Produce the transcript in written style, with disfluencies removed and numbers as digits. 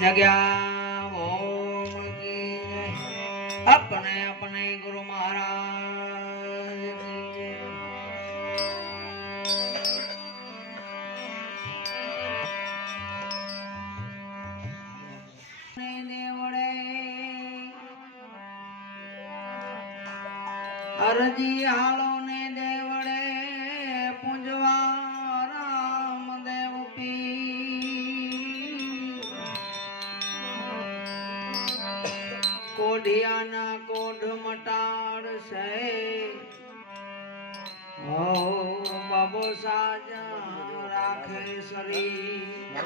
जग्या ओम की जय। अपने अपने गुरु महाराज की जय। अरजी हालो ने देवड़े पुंजवा राम देव पी कोढ़ियाना कोढ़ मटाड़ से ओ बाबो साजा राखे शरीर।